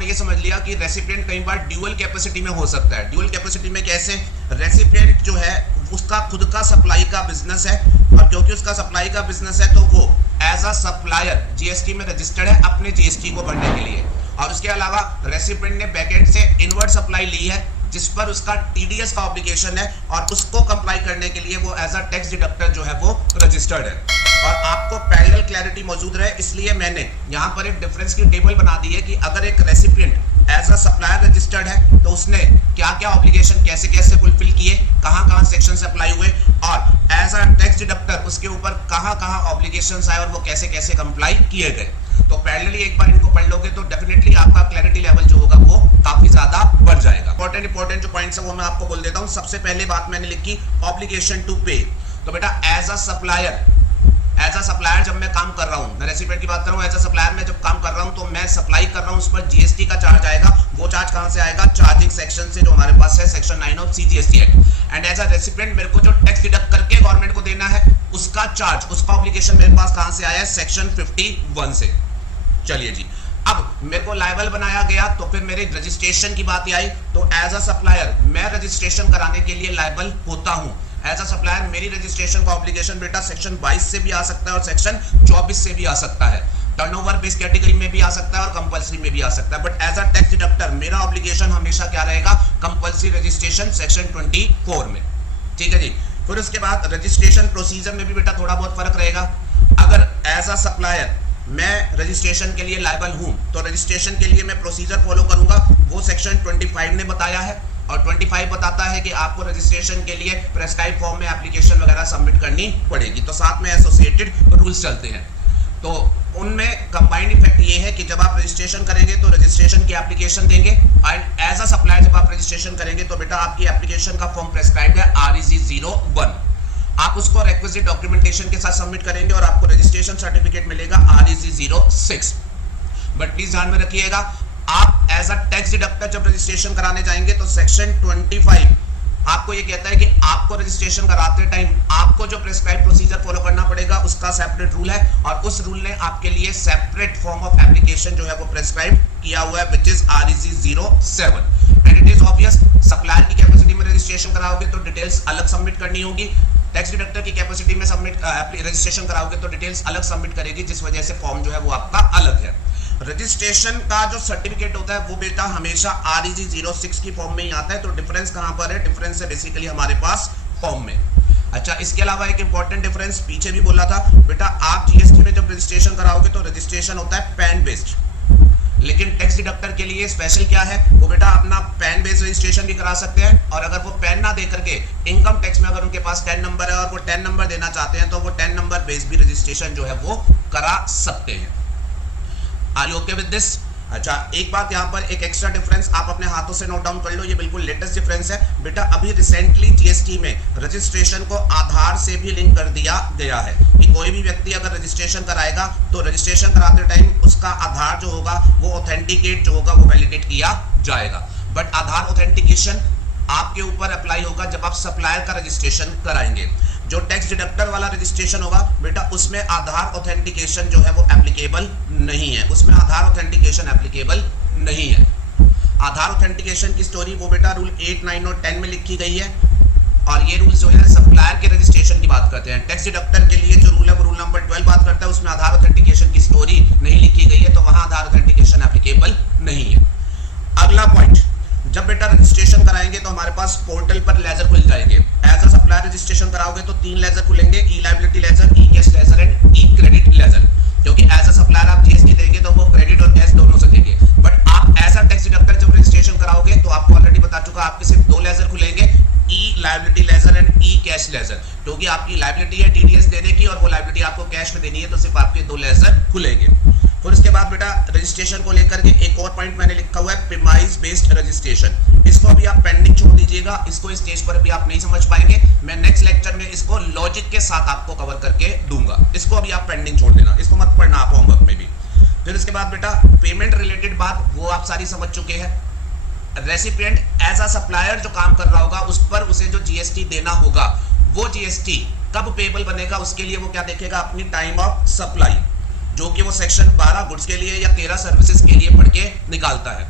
आपने ये समझ लिया कि रेसिपिएंट कई बार ड्यूअल कैपेसिटी में हो सकता है। ड्यूअल कैपेसिटी में कैसे? रेसिपिएंट जो है उसका खुद का सप्लाई का बिजनेस है, और क्योंकि उसका सप्लाई का बिजनेस है तो वो एज अ सप्लायर जीएसटी में रजिस्टर्ड है अपने जीएसटी को भरने के लिए। और उसके अलावा रेसिपिएंट ने बैकएंड से इनवर्ट सप्लाई ली है जिस पर उसका टीडीएस का ऑब्लिगेशन है, और उसको कंप्लाई करने के लिए वो एज अ टैक्स डिडक्टर जो है वो रजिस्टर्ड है। और आपको पैरेलल क्लैरिटी मौजूद रहे इसलिए मैंने यहाँ पर एक डिफरेंस की टेबल बना दी है कि अगर एक recipient as a supplier registered है तो उसने क्या क्या ऑब्लिगेशन कैसे कैसे फुलफिल किए, कहाँ कहाँ सेक्शन से अप्लाई हुए, और एज अ टैक्स डिडक्टर उसके ऊपर कहाँ कहाँ ऑब्लिगेशंस आए और वो कैसे कैसे कंप्लाई किए गए। तो पैरेलली एक बार इनको पढ़ लोगे तो डेफिनेटली आपका क्लैरिटी लेवल जो होगा वो काफी ज्यादा बढ़ जाएगा। इंपॉर्टेंट जो पॉइंट्स है वो मैं आपको बोल देता हूँ। सबसे पहले बात मैंने लिखी ऑब्लिगेशन टू पे। तो बेटा एज अ सप्लायर जब मैं काम कर रहा हूँ, मैं रेसिपिएंट की बात कर रहा हूँ, एज अ सप्लायर में जब काम कर रहा हूँ तो मैं सप्लाई कर रहा हूँ, उस पर जीएसटी का चार्ज आएगा। वो चार्ज कहाँ से आएगा? चार्जिंग सेक्शन से जो हमारे पास है section 9 of CGST act. And as a recipient मेरे को जो टैक्स डिडक्ट करके गवर्नमेंट को देना है उसका चार्ज, उसका ऑब्लिगेशन मेरे पास कहाँ से आया है? सेक्शन 51 से। चलिए जी, अब मेरे को लायबल बनाया गया तो फिर मेरे रजिस्ट्रेशन की बात आई तो एज अ सप्लायर मैं रजिस्ट्रेशन कराने के लिए लायबल होता हूं। एज अ सप्लायर मेरी रजिस्ट्रेशन का ऑब्लिगेशन बेटा सेक्शन 22 से भी आ सकता है और सेक्शन 24 से भी आ सकता है। टर्नओवर बेस्ड कैटेगरी में भी आ सकता है और कंपल्सरी में भी आ सकता है। But as a tax deductor मेरा ऑब्लिगेशन हमेशा क्या रहेगा? कंपल्सरी रजिस्ट्रेशन सेक्शन 24 में। ठीक है जी। फिर उसके बाद रजिस्ट्रेशन प्रोसीजर में भी बेटा थोड़ा बहुत फर्क रहेगा। अगर एज अ सप्लायर मैं रजिस्ट्रेशन के लिए लायबल हूं तो रजिस्ट्रेशन के लिए मैं प्रोसीजर फॉलो करूंगा, वो सेक्शन 25 ने बताया है। और 25 बताता है कि आपको रजिस्ट्रेशन के लिए प्रेस्क्राइब फॉर्म में एप्लीकेशन वगैरह सबमिट करनी पड़ेगी। तो साथ में एसोसिएटेड रूल्स चलते हैं। तो उनमें कंबाइंड इफेक्ट ये है कि जब आप रजिस्ट्रेशन करेंगे तो रजिस्ट्रेशन की एप्लीकेशन देंगे, एंड एज अ सप्लायर जब आप रजिस्ट्रेशन करेंगे तो बेटा आपकी एप्लीकेशन का फॉर्म प्रेस्क्राइब्ड है REC 01। आप उसको रिक्विजिट डॉक्यूमेंटेशन के साथ सबमिट करेंगे और आपको रजिस्ट्रेशन सर्टिफिकेट मिलेगा REC 06। बट प्लीज ध्यान में रखिएगा, आप एज अ टैक्स डिडक्टर जब रजिस्ट्रेशन कराने जाएंगे तो सेक्शन 25 आपको ये कहता है कि आपको रजिस्ट्रेशन कराते टाइम आपको जो प्रेस्क्राइब प्रोसीजर फॉलो करना पड़ेगा उसका सेपरेट रूल है, और उस रूल ने आपके लिए सेपरेट फॉर्म ऑफ एप्लीकेशन जो है वो प्रेस्क्राइब किया हुआ है, which is REC 07। And it is obvious, supplier की कैपेसिटी में रजिस्ट्रेशन कराओगे तो डिटेल्स अलग सबमिट करनी होगी, टैक्स डिडक्टर की कैपेसिटी में रजिस्ट्रेशन कराओगे तो डिटेल्स अलग सबमिट करेगी, जिस वजह से फॉर्म जो है वो आपका अलग है। रजिस्ट्रेशन का जो सर्टिफिकेट होता है वो बेटा हमेशा REC 06 की फॉर्म में ही आता है। तो डिफरेंस कहां पर है? डिफरेंस है बेसिकली हमारे पास फॉर्म में। अच्छा, इसके अलावा एक इंपॉर्टेंट डिफरेंस पीछे भी बोला था बेटा, आप जीएसटी में जब रजिस्ट्रेशन कराओगे तो रजिस्ट्रेशन होता है पैन बेस्ड, लेकिन टैक्स डिडक्टर के लिए स्पेशल क्या है? वो बेटा अपना पैन बेस्ड रजिस्ट्रेशन भी करा सकते हैं, और अगर वो पैन ना दे करके इनकम टैक्स में अगर उनके पास 10 नंबर है और वो 10 नंबर देना चाहते हैं तो वो 10 नंबर बेस्ड भी रजिस्ट्रेशन जो है वो करा सकते हैं। Are you okay with this? अच्छा, एक बात यहाँ पर एक एक्स्ट्रा डिफरेंस आप अपने हाथों से नोट डाउन कर लो, ये बिल्कुल लेटेस्ट डिफरेंस है बेटा। अभी रिसेंटली जीएसटी में रजिस्ट्रेशन को आधार से भी लिंक कर दिया गया है कि कोई भी व्यक्ति अगर रजिस्ट्रेशन कराएगा तो रजिस्ट्रेशन कराते टाइम उसका आधार जो होगा वो ऑथेंटिकेट जो होगा वो वैलिडेट किया जाएगा। बट आधार ऑथेंटिकेशन आपके ऊपर अप्लाई होगा जब आप सप्लायर का रजिस्ट्रेशन कराएंगे। जो टैक्स डिडक्टर वाला रजिस्ट्रेशन होगा बेटा उसमें आधार ऑथेंटिकेशन जो है वो एप्लीकेबल नहीं है, उसमें आधार ऑथेंटिकेशन एप्लीकेबल नहीं है। आधार ऑथेंटिकेशन की स्टोरी वो बेटा रूल 8, 9 और 10 में लिखी गई है, और ये रूल जो है सप्लायर के रजिस्ट्रेशन की बात करते हैं। टैक्स डिडक्टर के लिए जो रूल है वो रूल नंबर 12 बात करता है, उसमें आधार ऑथेंटिकेशन की स्टोरी नहीं लिखी गई है, तो वहां आधार ऑथेंटिकेशन एप्लीकेबल नहीं है। अगला पॉइंट, जब बेटा रजिस्ट्रेशन कराएंगे तो हमारे पास पोर्टल पर लेजर खुल जाएंगे। एज अ सप्लायर रजिस्ट्रेशन कराओगे तो 3 लेजर खुलेंगे, E liability ledger, E cash ledger and E credit ledger. क्योंकि एज अ सप्लायर आप जीएसटी देंगे तो वो क्रेडिट और कैश दोनों से देंगे, बट आप एज अ टैक्स डिडक्टर जब रजिस्ट्रेशन कराओगे तो आपको ऑलरेडी बता चुका आपके सिर्फ 2 लेजर खुलेंगे, E liability ledger and E cash ledger. क्योंकि आपकी लायबिलिटी है टीडीएस देने की और वो लायबिलिटी आपको कैश में देनी है, तो सिर्फ आपके 2 लेजर खुलेंगे। फिर उसके बाद बेटा रजिस्ट्रेशन को लेकर के एक और पॉइंट मैंने लिखा हुआ है प्रीमाइस बेस्ड रजिस्ट्रेशन। इसको अभी आप पेंडिंग छोड़ दीजिएगा, इसको स्टेज पर अभी आप नहीं समझ पाएंगे, मैं नेक्स्ट लेक्चर में इसको लॉजिक के साथ आपको कवर करके दूंगा। इसको अभी आप पेंडिंग छोड़ देना, इसको मत पढ़ना आप होमवर्क में भी। फिर उसके बाद बेटा पेमेंट रिलेटेड बात वो आप सारी समझ चुके हैं। रेसिपिएंट एज अ सप्लायर जो काम कर रहा होगा उस पर उसे जो जीएसटी देना होगा वो जीएसटी कब पेबल बनेगा उसके लिए वो क्या देखेगा? अपनी टाइम ऑफ सप्लाई। जो कि वो सेक्शन 12 गुड्स के लिए या 13 सर्विसेज के लिए पढ़ के निकालता है।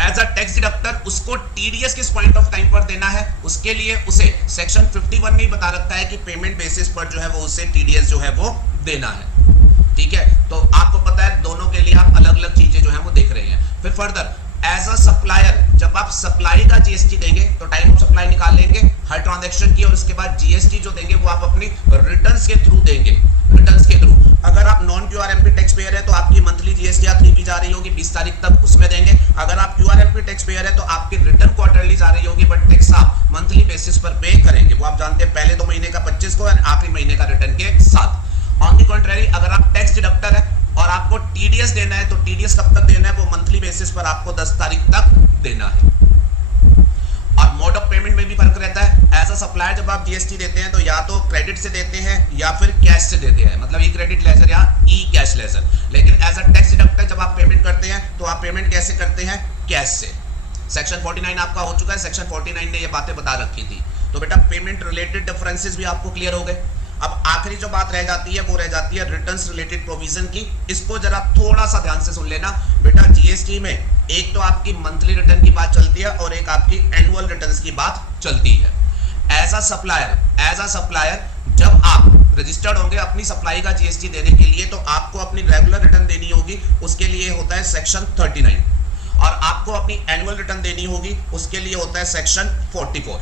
एज अ टैक्स डिडक्टर उसको टीडीएस किस पॉइंट ऑफ टाइम पर देना है, उसके लिए उसे सेक्शन 51 में ही बता रखा है कि पेमेंट बेसिस पर जो है वो उसे टीडीएस जो है वो देना है। ठीक है, तो आपको पता है दोनों के लिए आप अलग अलग चीजें जो है वो देख रहे हैं। फिर फर्दर एज अ सप्लायर जब आप सप्लाई का जीएसटी देंगे तो टाइम ऑफ सप्लाई निकाल लेंगे हर ट्रांजैक्शन की, और उसके बाद जीएसटी जो देंगे वो आप अपनी रिटर्न्स के थ्रू देंगे। रिटर्न्स के थ्रू अगर आप नॉन क्यूआरएमपी टैक्स पेयर है तो आपकी मंथली जीएसटी 3 जा रही होगी 20 तारीख तक, उसमें देंगे। अगर आप क्यूआरएमपी टैक्स पेयर है तो आपकी रिटर्न क्वार्टरली जा रही होगी, बट टैक्स आप मंथली बेसिस पर पे करेंगे। वो आप जानते हैं पहले 2 महीने का 25 को और आखिरी महीने का रिटर्न के साथ। ऑन द कॉन्ट्रेरी अगर आप टैक्स डिडक्टर है और आपको टीडीएस देना है तो टीडीएस कब तक देना है, वो मंथली बेसिस पर आपको 10 तारीख तक देना है। और मोड ऑफ पेमेंट में भी फर्क रहता है। एज अ सप्लायर जब आप जीएसटी देते हैं तो या तो क्रेडिट से देते हैं या फिर कैश से देते हैं, मतलब ई क्रेडिट लेजर या ई कैश लेजर। लेकिन एज अ टैक्स डिडक्टर जब आप पेमेंट करते हैं तो आप पेमेंट कैसे करते हैं, कैश से। सेक्शन 49 आपका हो चुका है, सेक्शन 49 ने ये बातें बता रखी थी। तो बेटा पेमेंट रिलेटेड डिफरेंसेस भी आपको क्लियर हो गए। अब आखिरी जो बात रह जाती है वो रह जाती है रिटर्न्स रिलेटेड प्रोविजन की। इसको जरा थोड़ा सा ध्यान से सुन लेना बेटा। जीएसटी में एक तो आपकी मंथली रिटर्न की बात चलती है और एक आपकी एनुअल रिटर्न्स की बात चलती है। एज अ सप्लायर जब आप रजिस्टर्ड होंगे अपनी सप्लाई का जीएसटी देने के लिए तो आपको अपनी रेगुलर रिटर्न देनी होगी, उसके लिए होता है सेक्शन 39, और आपको अपनी एनुअल रिटर्न देनी होगी, उसके लिए होता है सेक्शन 44।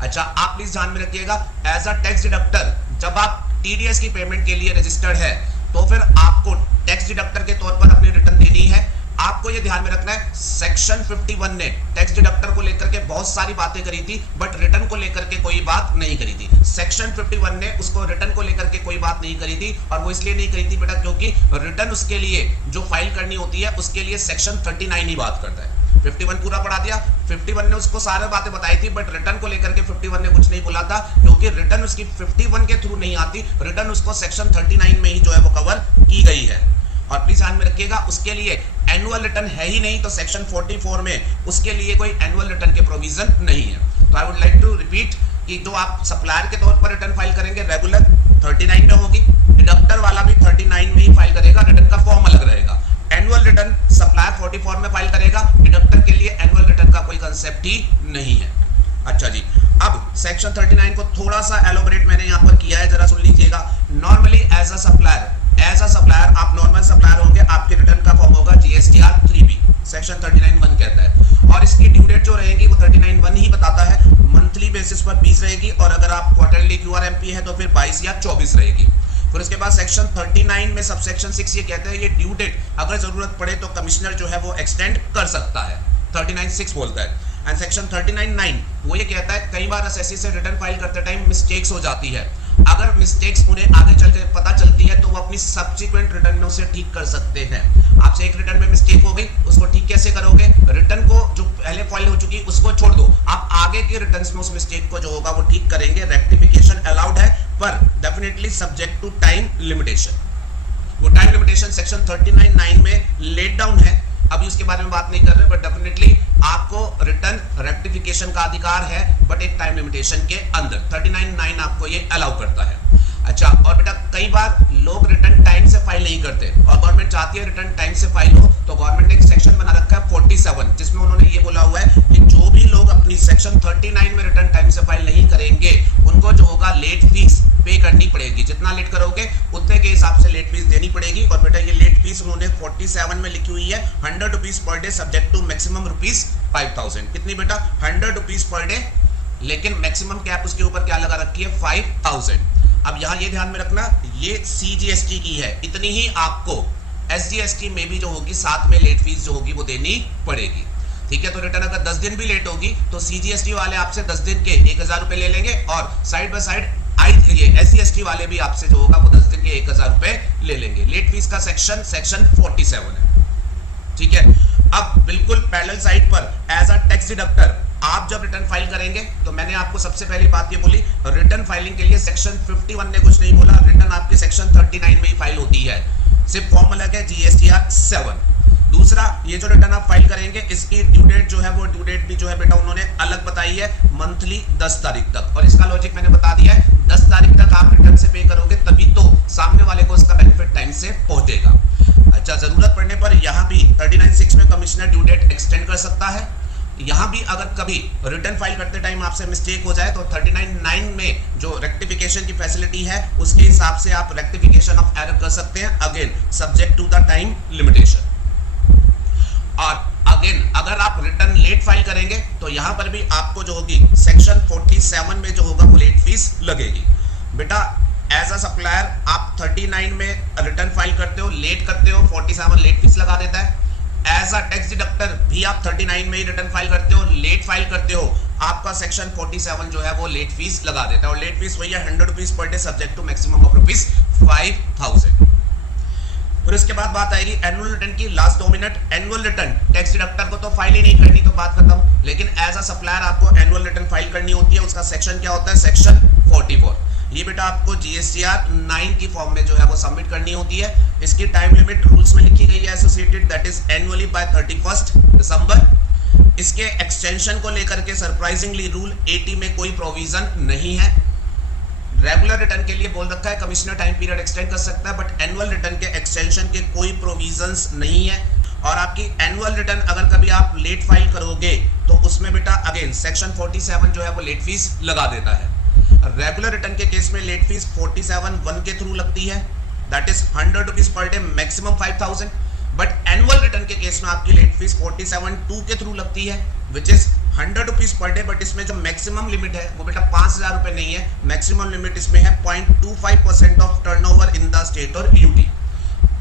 अच्छा, आप प्लीज ध्यान में रखिएगा, एज अ टैक्स डिडक्टर जब आप टीडीएस की पेमेंट के लिए रजिस्टर्ड है तो फिर आपको टैक्स डिडक्टर के तौर पर अपनी रिटर्न देनी है। आपको ये ध्यान में रखना है सेक्शन 51 ने टैक्स डिडक्टर को लेकर के बहुत सारी बातें करी थी, बट रिटर्न को लेकर के कोई बात नहीं करी थी। सेक्शन 51 ने उसको रिटर्न को लेकर के कोई बात नहीं करी थी, और वो इसलिए नहीं करी थी बेटा क्योंकि रिटर्न उसके लिए जो फाइल करनी होती है उसके लिए सेक्शन 39 ही बात करता है। 51 पूरा पढ़ा दिया, 51 ने उसको सारी बातें बताई थी, बट रिटर्न को लेकर के 51 ने कुछ नहीं बोला था, क्योंकि रिटर्न उसकी 51 के थ्रू नहीं आती, रिटर्न उसको सेक्शन 39 में ही जो है वो कवर की गई है। और प्लीज ध्यान में रखिएगा उसके लिए एनुअल रिटर्न है ही नहीं, तो सेक्शन 44 में उसके लिए कोई एनुअल रिटर्न के प्रोविजन नहीं है। तो I would like to repeat कि जो आप सप्लायर के तौर पर रिटर्न फाइल करेंगे रेगुलर 39 में होगी, डिडक्टर वाला भी 39 में ही फाइल करेगा, रिटर्न का फॉर्म अलग रहेगा। एनुअल रिटर्न सप्लायर 44 में फाइल करेगा, डिडक्टर के लिए एनुअल रिटर्न का कोई कंसेप्ट ही नहीं है। अच्छा जी, अब सेक्शन 39 को थोड़ा सा एलोबरेट मैंने यहाँ पर किया है, जरा सुन लीजिएगा। नॉर्मली एज अ सप्लायर आप नॉर्मल सप्लायर होंगे, आपके रिटर्न का फॉर्म होगा जीएसटीआर 3B, सेक्शन 39(1) कहता है, और इसकी ड्यू डेट जो रहेगी वो 39(1) ही बताता है। मंथली बेसिस पर 20 रहेगी, और अगर आप क्वार्टरली क्यूआरएमपी है तो फिर 22 या 24 रहेगी। फिर उसके बाद सेक्शन 39 में सबसेक्शन 6 ये कहता है ये ड्यू डेट अगर जरूरत पड़े तो कमिश्नर जो है वो एक्सटेंड कर सकता है, 39(6) बोलता है। एंड सेक्शन 39(9) वो ये कहता है कई बार एसएससी से रिटर्न फाइल करते टाइम मिस्टेक्स हो जाती है, अगर मिस्टेक्स उन्हें आगे चल के पता चलती है तो वो अपनी सब्सिक्वेंट रिटर्न में उसे ठीक कर सकते हैं। आपसे एक रिटर्न में मिस्टेक हो गई, उसको ठीक कैसे करोगे, रिटर्न को जो पहले फाइल हो चुकी उसको छोड़ दो, आप आगे के रिटर्न्स में उस मिस्टेक को जो होगा वो ठीक करेंगे। रेक्टिफिकेशन अलाउड है, पर definitely subject to time limitation. वो टाइम लिमिटेशन सेक्शन 39(9) में लेट डाउन है, अभी उसके बारे में बात नहीं कर रहे, बट डेफिनेटली आपको रिटर्न रेक्टिफिकेशन का अधिकार है, बट एक टाइम लिमिटेशन के अंदर 39(9) आपको ये अलाउ करता है। अच्छा, और बेटा कई बार लोग रिटर्न टाइम से फाइल नहीं करते और गवर्नमेंट चाहती है रिटर्न टाइम से फाइल हो, तो गवर्नमेंट ने एक सेक्शन बना रखा है 47, जिसमें उन्होंने ये बोला हुआ है कि जो भी लोग अपनी सेक्शन 39 में रिटर्न टाइम से फाइल नहीं करेंगे उनको जो होगा लेट फीस पे करनी पड़ेगी। जितना लेट करोगे उतने के हिसाब से लेट फीस देनी पड़ेगी। और बेटा ये लेट फीस उन्होंने 47 में लिखी हुई है 100 rupees per day subject to maximum rupees 5000। कितनी बेटा 100 रुपीज पर डे, लेकिन मैक्सिमम कैप उसके ऊपर क्या लगा रखी है 5000। अब यहाँ ये ध्यान में रखना, ये सीजीएसटी की है, इतनी ही आपको एसजीएसटी में भी जो होगी साथ में लेट फीस जो होगी वो देनी पड़ेगी। ठीक है, तो रिटर्न अगर 10 दिन भी लेट होगी तो सीजीएसटी वाले आपसे 10 दिन के 1000 रुपए ले लेंगे, और साइड बाय साइड ये एसजीएसटी वाले भी आपसे जो होगा वो 10 दिन के 1000 रुपए ले लेंगे। लेट फीस का सेक्शन 47 है। ठीक है, अब बिल्कुल पैरेलल साइड पर एज अ टैक्स डिडक्टर आप जब रिटर्न फाइल करेंगे तो मैंने आपको सबसे पहली बात ये बोली, रिटर्न फाइलिंग के लिए सेक्शन 51 ने कुछ नहीं बोला, रिटर्न आपके सेक्शन 39 में ही फाइल होती है, सिर्फ फॉर्म अलग है जीएसटीआर 7। दूसरा, ये जो रिटर्न आप फाइल करेंगे इसकी ड्यू डेट जो है वो ड्यू डेट भी जो है बेटा उन्होंने अलग बताई है, मंथली 10 तारीख तक। और इसका लॉजिक मैंने बता दिया है, 10 तारीख तक आप रिटर्न से पे करोगे तभी तो सामने वाले को इसका बेनिफिट टाइम से पहुंचेगा। अच्छा, जरूरत पड़ने पर यहाँ भी 39(6) में कमिश्नर ड्यू डेट एक्सटेंड कर सकता है। यहाँ भी अगर कभी रिटर्न फाइल करते टाइम आपसे मिस्टेक हो जाए तो 39(9) में जो रेक्टिफिकेशन की फैसिलिटी है उसके हिसाब से आप रेक्टिफिकेशन ऑफ एरर कर सकते हैं, again subject to the time limitation. और अगेन अगर आप रिटर्न लेट फाइल करेंगे तो यहां पर भी आपको जो होगी सेक्शन 47 में जो होगा वो लेट फीस लगेगी। बेटा एज अ सप्लायर आप 39 में रिटर्न फाइल करते हो, लेट करते हो, 47 लेट फीस लगा देता है। एज अ टैक्स डिडक्टर भी आप 39 में ही रिटर्न फाइल करते हो, लेट फाइल करते हो, आपका सेक्शन 47 जो है वो लेट फीस लगा देता है। और लेट फीस वही है 100 rupees per day subject to maximum of rupees 5000। फिर उसके बाद बात आएगी एनुअल रिटर्न की। Last 2 minute, annual return tax deductor को तो फाइल ही नहीं करनी तो बात खत्म, लेकिन एज अ सप्लायर आपको एनुअल रिटर्न फाइल करनी होती है। उसका सेक्शन क्या होता है? सेक्शन 44। ये बेटा आपको GSTR 9 की फॉर्म में जो है वो सबमिट करनी होती है। इसकी टाइम लिमिट रूल्स में लिखी गई है associated, that is annually by 31 December. इसके एक्सटेंशन को लेकर के सरप्राइजिंगली रूल 80 में कोई प्रोविजन नहीं है। रेगुलर रिटर्न के लिए बोल रखा है कमिश्नर टाइम पीरियड एक्सटेंड कर सकता है, बट एनुअल रिटर्न के एक्सटेंशन के कोई प्रोविजंस नहीं है। और आपकी एनुअल रिटर्न अगर कभी आप लेट फाइल करोगे तो उसमें बेटा अगेन सेक्शन 47 जो है वो लेट फीस लगा देता है। रेगुलर रिटर्न के केस में लेट फीस 47(1) के थ्रू लगती है, that is 100 rupees per day, maximum 5000। But annual return के केस में आपकी लेट फीस 47(2) के थ्रू लगती है, which is 100 rupees per day. But इसमें जो मैक्सिमम लिमिट है वो बेटा 5000 रुपए नहीं है, मैक्सिमम लिमिट इसमें है 0.25% of turnover in the state और यूटी।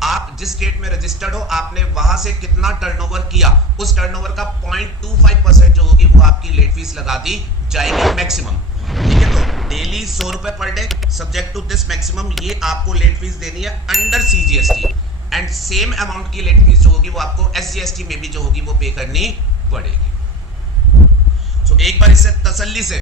आप जिस स्टेट में रजिस्टर्ड हो, आपने वहां से कितना टर्नओवर किया, उस टर्नओवर का 0.25% जो होगी वो आपकी लेट फीस लगा दी जाएगी मैक्सिमम। ठीक है, तो डेली 100 रुपए per day subject to this maximum, ये आपको लेट फीस देनी है under CGST। And same amount की लेट फीस जो होगी वो आपको SGST में भी जो होगी वो पे करनी पड़ेगी। एक बार इससे तसल्ली से